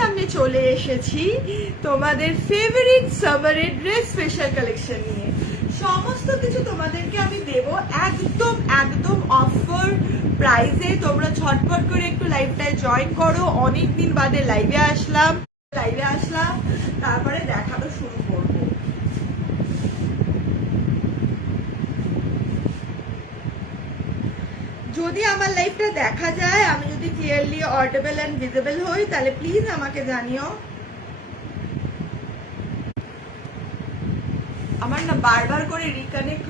সামনে চলে এসেছি তোমাদের ফেভারিট সামারের ড্রেস স্পেশাল কালেকশন নিয়ে। সমস্ত কিছু তোমাদেরকে আমি দেব একদম একদম অফার প্রাইসে। তোমরা ঝটপট করে একটু লাইভটায় জয়েন করো। অনেকদিন বাদে লাইভে আসলাম, তারপরে দেখানো শুরু করবো। যদি আমার লাইভটা দেখা যায়, আমি যদি ক্লিয়ারলি অডিবল এন্ড ভিজিবল হই, তাহলে প্লিজ আমাকে জানিও। আমার না বারবার করে রিকানেক্ট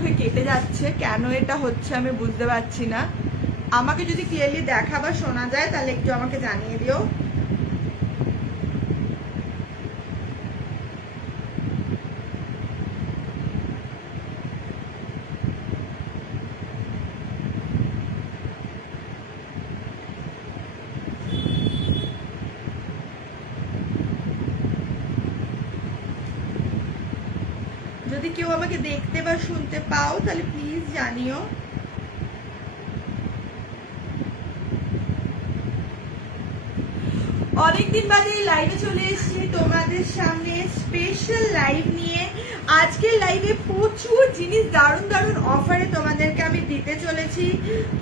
হয়ে কেটে যাচ্ছে, কেন এটা হচ্ছে আমি বুঝতে পারছি না। আমাকে যদি ক্লিয়ারলি দেখা বা শোনা যায় তাহলে একটু আমাকে জানিয়ে দিও। যদি কেউ আমাকে দেখতে বা শুনতে পাও তাহলে প্লিজ জানিও। অনেকদিন বাদে লাইভে চলে এসেছি তোমাদের সামনে স্পেশাল লাইভ নিয়ে। আজকের লাইভে প্রচুর জিনিস দারুণ দারুণ অফারে তোমাদেরকে আমি দিতে চলেছি।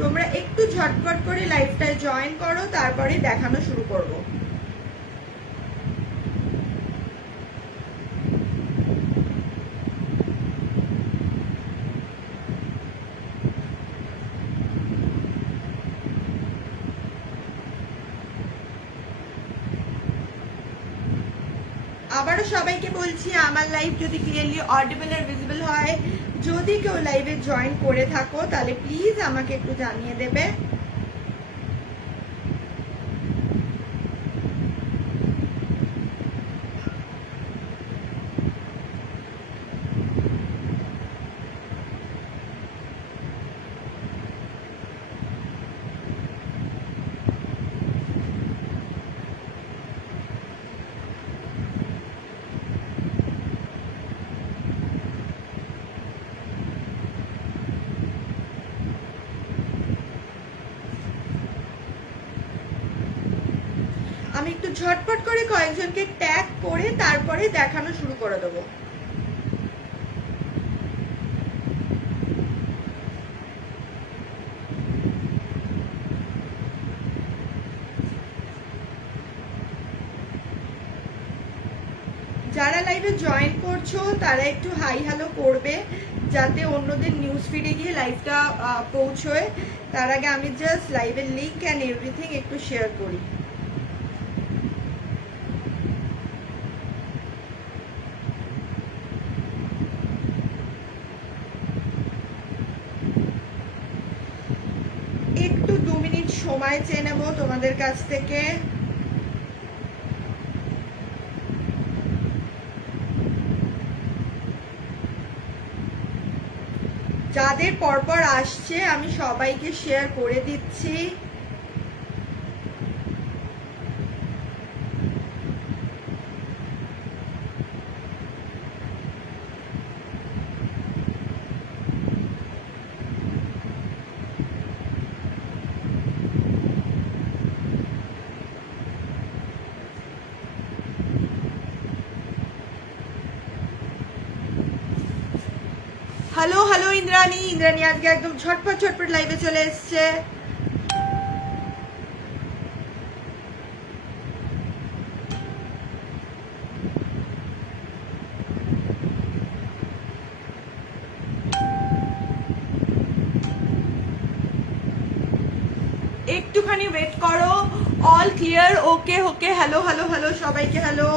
তোমরা একটু ঝটপট করে লাইভটায় জয়েন করো, তারপরে দেখানো শুরু করব। আবারও সবাইকে বলছি, আমার লাইভ যদি ক্লিয়ারলি অডিবল আর ভিজিবল হয়, যদি কেউ লাইভে জয়েন করে থাকো তাহলে প্লিজ আমাকে একটু জানিয়ে দেবে। আমি একটু ঝটপট করে কয়েকজনকে ট্যাগ করে তারপরে দেখানো শুরু করে দেবো। যারা লাইভে জয়েন করছো তারা একটু হাই হ্যালো করবে, যাতে অন্যদের নিউজ ফিডে গিয়ে লাইভটা পৌঁছয়। তার আগে আমি জাস্ট লাইভের লিঙ্ক অ্যান্ড এভরিথিং একটু শেয়ার করি। একটু 2 মিনিট সময় চেয়ে নেবো তোমাদের কাছ থেকে। যাদের পরপর আসছে আমি সবাইকে শেয়ার করে দিচ্ছি। হ্যালো হ্যালো ইন্দ্রাণী আজকে একদম ঝটপট লাইভে চলে এসছে। একটুখানি ওয়েট করো। অল ক্লিয়ার, ওকে ওকে, হ্যালো হ্যালো হ্যালো সবাইকে hello.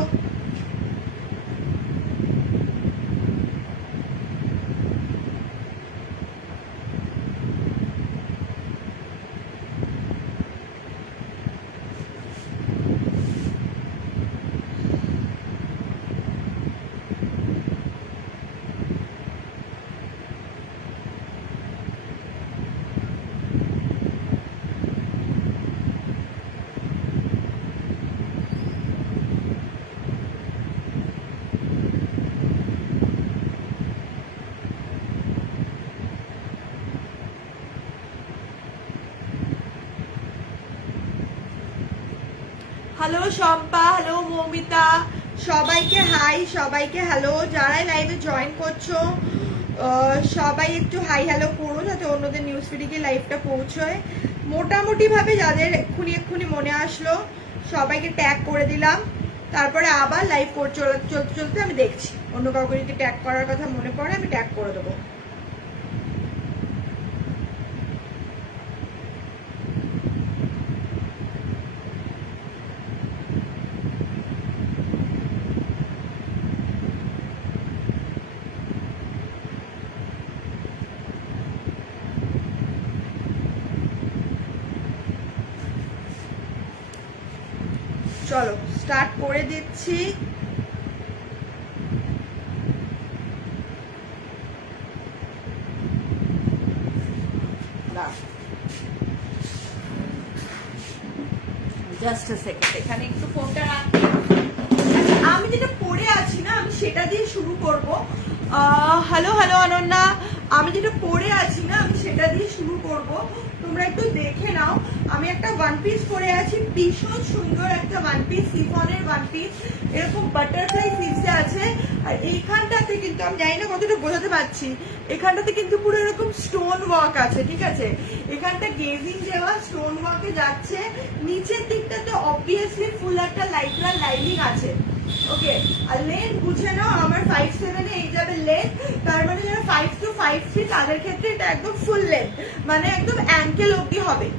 Hello Shampa, hello Moumita, সবাইকে হাই, সবাইকে হ্যালো। যারাই লাইভে জয়েন করছো সবাই একটু হাই হ্যালো করো যাতে অন্যদের নিউজ ফিডে লাইভটা পৌঁছয়। মোটামুটি ভাবে যাদের এক্ষুনি মনে আসলো সবাইকে ট্যাগ করে দিলাম, তারপরে আবার লাইভ চলতে চলতে আমি দেখছি অন্য কাউকে যদি ট্যাগ করার কথা মনে পড়ে আমি ট্যাগ করে দেবো। চলো স্টার্ট করে দিচ্ছি। জাস্ট আ সেকেন্ড, এখানে একটু ফোনটা রাখি। আচ্ছা, আমি যেটা পড়ে আছি না আমি সেটা দিয়ে শুরু করব। হ্যালো হ্যালো অনন্যা, আমি যেটা পড়ে আছি না আমি সেটা দিয়ে শুরু করব, তোমরা একটু দেখে নাও। আমি একটা ওয়ান পিস পরে আছি, ভীষণ সুন্দর একটা ওয়ান পিস, সিফনের ওয়ান পিস, এরকম বাটারফ্লাই স্লিভসে আছে। আর এইখানটাতে কিন্তু আমি জানি না কতটা বোঝাতে পারছি, এখানটাতে কিন্তু পুরো এরকম স্টোন ওয়ার্ক আছে, ঠিক আছে? এখানটা গেজিং দেওয়া স্টোন ওয়ার্কে যাচ্ছে। নিচের দিকটাতে অবভিয়াসলি ফুল একটা লাইটরা লাইনিং আছে। ওকে, আর লেন্থ বুঝে নাও, আমার 5'7" এই যাবে লেন্থ, তার মানে যারা 5 to 5'3" তাদের ক্ষেত্রে এটা একদম ফুল লেন্থ, মানে একদম অ্যাঙ্কেল অবধি হবে।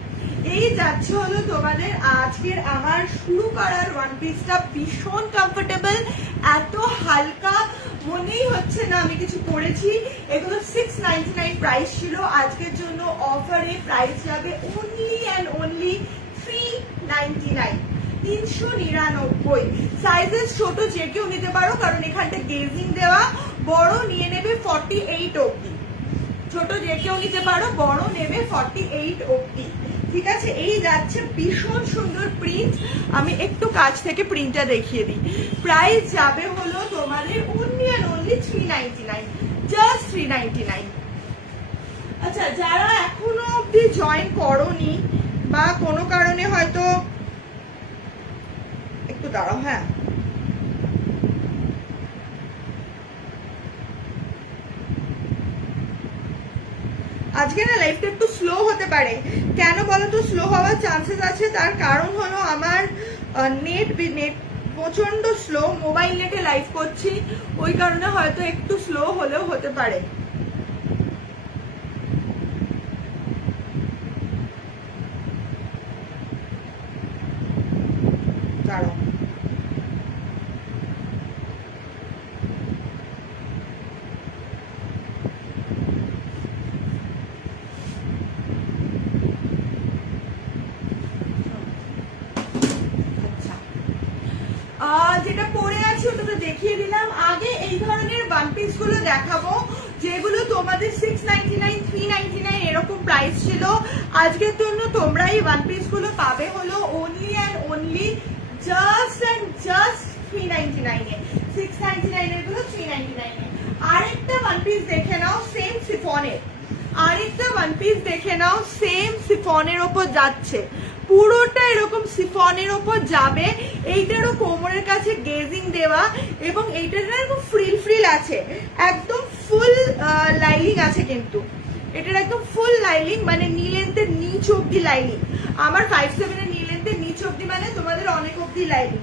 এই যাচ্ছে হলো তোমাদের আজকের আমার শুরু করার ওয়ান পিসটা, ভীষণ কমফোর্টেবল, এত হালকা, মনেই হচ্ছে না আমি কিছু পরেছি। এগুলো 699 প্রাইস ছিল, আজকের জন্য অফারে প্রাইস যাবে অনলি অ্যান্ড অনলি 399, 399। সাইজেস ছোট যে কেউ নিতে পারো, কারণ এখানটা গেজিং দেওয়া। বড় নিয়ে নেবে 48 অবধি, ছোট যে কেউ নিতে পারো, বড় নেবে 48 অবধি, ঠিক আছে? এই যাচ্ছে ভীষণ সুন্দর প্রিন্ট, আমি একটু কাছ থেকে প্রিন্টটা দেখিয়ে দিই। প্রাইস যাবে হলো তোমাদের অনলি অ্যান্ড অনলি 399, জাস্ট 399। আচ্ছা, যারা এখনো অবধি জয়েন করোনি বা কোনো কারণে হয়তো, একটু দাঁড়াও, হ্যাঁ আজকে না লাইফটা একটু স্লো হতে পারে। কেন বলো তো স্লো হওয়ার চান্সেস আছে? তার কারণ হলো আমার নেট প্রচন্ড স্লো, মোবাইল নেটে লাইভ করছি, ওই কারণে হয়তো একটু স্লো হলেও হতে পারে। দাঁড়াও, যেটা পরে আছে ওটা তো দেখিয়ে দিলাম। আগে এই ধরনের ওয়ান পিস গুলো দেখাবো যেগুলো তোমাদের 699, 399 এরকম প্রাইস ছিল। আজকের জন্য তোমরা এই ওয়ান পিস গুলো পাবে হলো অনলি অ্যান্ড অনলি জাস্ট 399 এ। 699 এর গুলো 399 এ। আরেকটা ওয়ান পিস দেখে নাও, সেম সিফনের, আরেকটা ওয়ান পিস দেখে নাও, সেম সিফনের ওপর যাচ্ছে, পুরোটা এরকম সিফনের ওপর যাবে। এইটারও কোমরের কাছে গেজিং দেওয়া এবং এইটার এরকম ফ্রিল ফ্রিল আছে, একদম ফুল লাইনিং আছে, কিন্তু এটার একদম ফুল লাইনিং, মানে নি লেন্থের নিচ অব্দি লাইনিং। আমার 5'7" এর নি লেন্থের নিচ অব্দি, মানে তোমাদের অনেক অব্দি লাইনিং।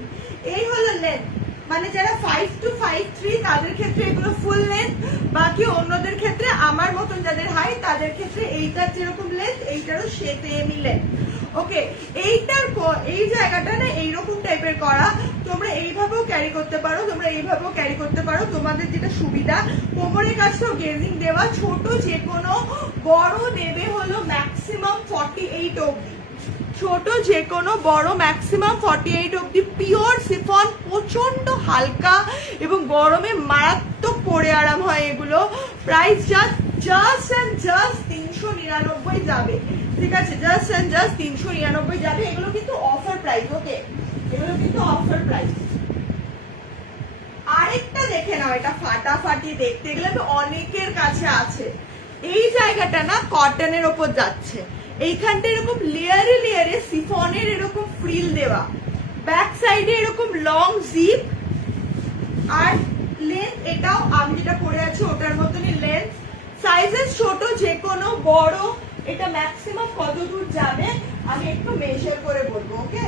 এই হলো লেন্থ, মানে যারা 5 to 5'3" তাদের ক্ষেত্রে এগুলো ফুল লেন্থ, বাকি অন্যদের ক্ষেত্রে আমার মতন যাদের হাই তাদের ক্ষেত্রে এইটার যেরকম লেন্থ এইটারও সেমই লেন্থ। ওকে, এইটার এই জায়গাটা না এইরকম টাইপের করা, তোমরা এইভাবেও ক্যারি করতে পারো, তোমরা এইভাবেও ক্যারি করতে পারো, তোমাদের যেটা সুবিধা। কোমরের কাছেও গেজিং দেওয়া, ছোট যে কোনো, বড় নেবে হলো ম্যাক্সিমাম 48 অবধি, ছোট যে কোনো, বড় ম্যাক্সিমাম 48 অবধি। পিওর সিফন, প্রচন্ড হালকা এবং গরমে মারাত্মক পরে আরাম হয় এগুলো। প্রাইস জাস্ট 399 যাবে, ঠিক আছে? জাস্ট 399 যাবে। এগুলো কিন্তু অফার প্রাইস, ওকে, এগুলো কিন্তু অফার প্রাইস। আরেকটা দেখে নাও, এটা ফাটাফাটি দেখতে, এগুলো অনেকের কাছে আছে। এই জায়গাটা না কটনের ওপর যাচ্ছে, এইখানটা এরকম লেয়ারে লেয়ারে সিফনের এরকম ফ্রিল দেওয়া, ব্যাক সাইডে এরকম লং জিপ, আর লেন্থ এটাও আমি যেটা পরে আছি ওটার মতনই লেন্থ। সাইজেস ছোট যে কোনো, বড়, এটা ম্যাক্সিমাম কত দূর যাবে আমি একটু মেজার করে বলবো। ওকে,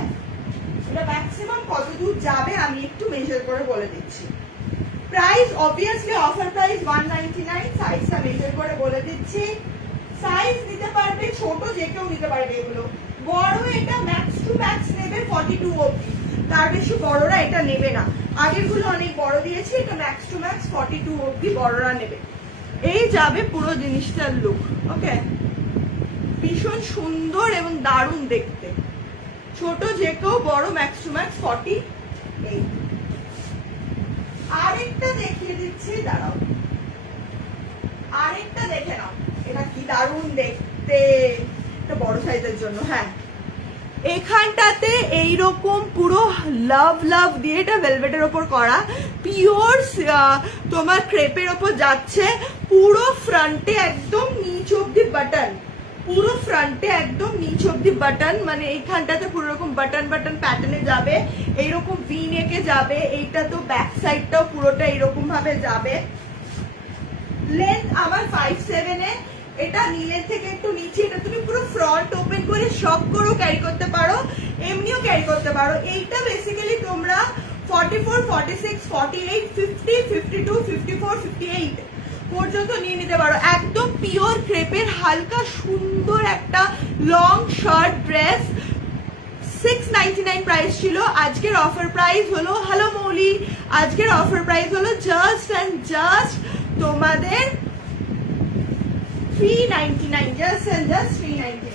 এটা ম্যাক্সিমাম কত দূর যাবে আমি একটু মেজার করে বলে দিচ্ছি। প্রাইস অবভিয়াসলি অফার প্রাইস 199, সাইজটা মেজার করে বলে দিচ্ছি। সাইজ নিতে পারবে ছোট যে কেউ নিতে পারবে এগুলো, বড় এটা ম্যাক্স টু ম্যাক্স নেবে 42 অবধি, তার বেশি বড়রা এটা নেবে না। আগের গুলো অনেক বড় দিয়েছি, এটা ম্যাক্স টু ম্যাক্স 42 অবধি বড়রা নেবে। এই যাবে পুরো জিনিসটার লুক। ওকে, ভীষণ সুন্দর এবং দারুণ দেখতে, ছোট যে কেউ, বড় ম্যাক্স টু ম্যাক্স 48। আরেকটা দেখিয়ে দিচ্ছি, দাঁড়াও, আরেকটা দেখে নাও, এটা কি দারুণ দেখতে, এটা বড় সাইজের জন্য। হ্যাঁ, এখানটাতে এইরকম পুরো লাভ লাভ দিয়ে, এটা ভেলভেটের ওপর করা, পিওর তোমার ক্রেপের ওপর যাচ্ছে, পুরো ফ্রন্টে একদম নিচ অব্দি বাটন, পুরো ফ্রন্টে একদম নিচ অব্দি বাটন, মানে এইখানটাতে পুরো রকম বাটন বাটন প্যাটার্নে যাবে, এইরকম ভি নেকে যাবে। এইটা তো ব্যাক সাইডটাও পুরোটা এরকম ভাবে যাবে। লেন্থ আমার 57 এ, এটা নীলের থেকে একটু নিচে, এটা তুমি পুরো ফ্রন্ট ওপেন করে শক করে ক্যারি করতে পারো, এমনিও ক্যারি করতে পারো। এইটা বেসিক্যালি তোমরা 44, 46, 48, 50, 52, 54, 58 পর্যন্ত নিয়ে নিতে পারো। একদম পিওর ক্রেপের হালকা সুন্দর একটা লং শার্ট ড্রেস, 699 প্রাইস ছিল। আজকের অফার প্রাইস হলো, হ্যালো মৌলি, আজকের অফার প্রাইস হলো জাস্ট অ্যান্ড জাস্ট তোমাদের 399, just and just 399।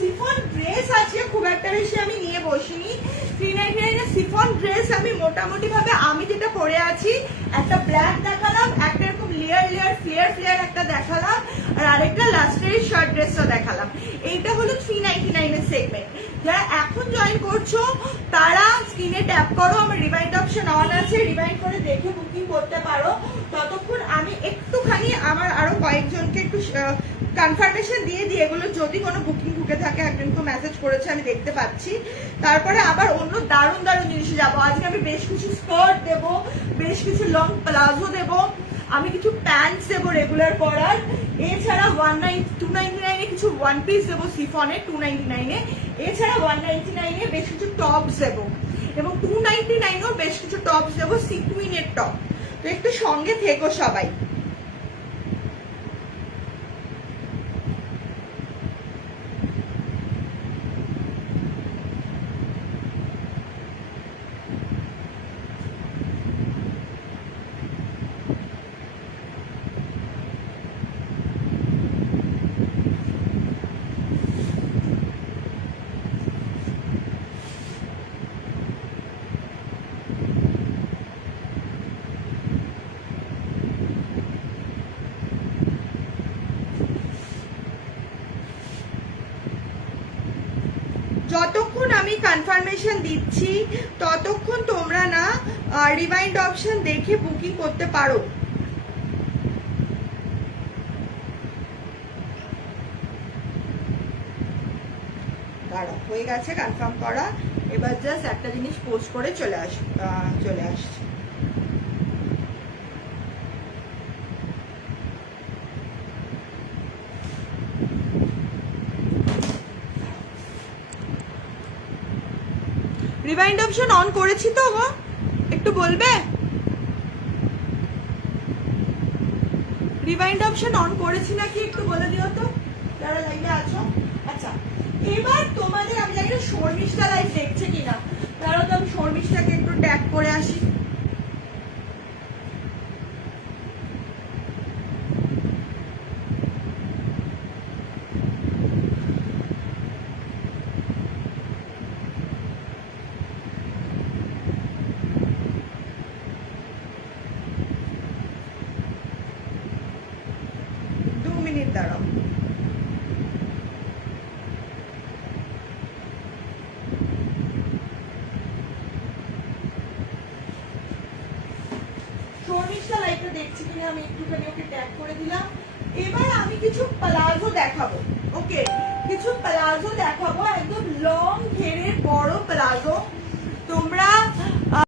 Chiffon dress আছে খুব একটা বেশি আমি নিয়ে বসিনি। 399 এর সিফন ড্রেস আমি মোটামুটি ভাবে, আমি যেটা পরে আছি, একটা ব্ল্যাক দেখালাম, একটা এরকম লেয়ার লেয়ার ফ্লেয়ার ফ্লেয়ার একটা দেখালাম, আর আরেকটা লাস্টের শার্ট ড্রেসটা দেখালাম। এইটা হলো 399 এর সেগমেন্ট। যারা এখন জয়েন করছো তারা স্ক্রিনে ট্যাপ করো, আমার রিমাইন্ড অপশন অন আছে, রিমাইন্ড করে দেখে বুকিং করতে পারো। ততক্ষণ আমি একটুখানি আমার আরো কয়েকজনকে একটু কনফার্মেশন দিয়ে দিই, এগুলো যদি কোনো বুকিং ঢুকে থাকে, একজনকে মেসেজ করেছে আমি দেখতে পাচ্ছি। তারপরে আবার অন্য দারুণ দারুণ জিনিসে যাবো। আজকে আমি বেশ কিছু স্কার্ট দেবো, বেশ কিছু লং প্লাজো দেবো, আমি কিছু প্যান্টস দেবো রেগুলার পরার। এছাড়া 299 এ কিছু ওয়ান পিস দেবো সিফনে 299 এ। এছাড়া 199 এ বেশ কিছু টপস দেবো, এবং 299 এও বেশ কিছু টপস দেবো, সিকুইনের টপ। তো একটু সঙ্গে থেকো সবাই। যতক্ষণ আমি কনফার্মেশন দিচ্ছি ততক্ষণ তোমরা না রিমাইন্ড অপশন দেখে বুকিং করতে পারো। দাঁড়াও, হয়ে গেছে কনফার্ম করা, এবার জাস্ট একটা জিনিস পোস্ট করে চলে আসছি। রিমাইন্ড অপশন অন করেছি তো গো, একটু বলবে? রিমাইন্ড অপশন অন করেছি নাকি একটু বলে দিও তো, যারা লাইভে আছো। আচ্ছা, এবার তোমাদের, আমি জানি না শর্মিষ্ঠা লাইভ দেখছে কিনা, তারা তো আমি শর্মিষ্ঠাকে একটু ট্যাগ করে আসি। দাঁড়াও, শর্মিষ্ঠা লাইভটা দেখছি কিনা আমি একটুখানি ওকে ট্যাগ করে দিলাম। এবার আমি কিছু প্লাজো দেখাবো। ওকে, কিছু প্লাজো দেখাবো, একদম লং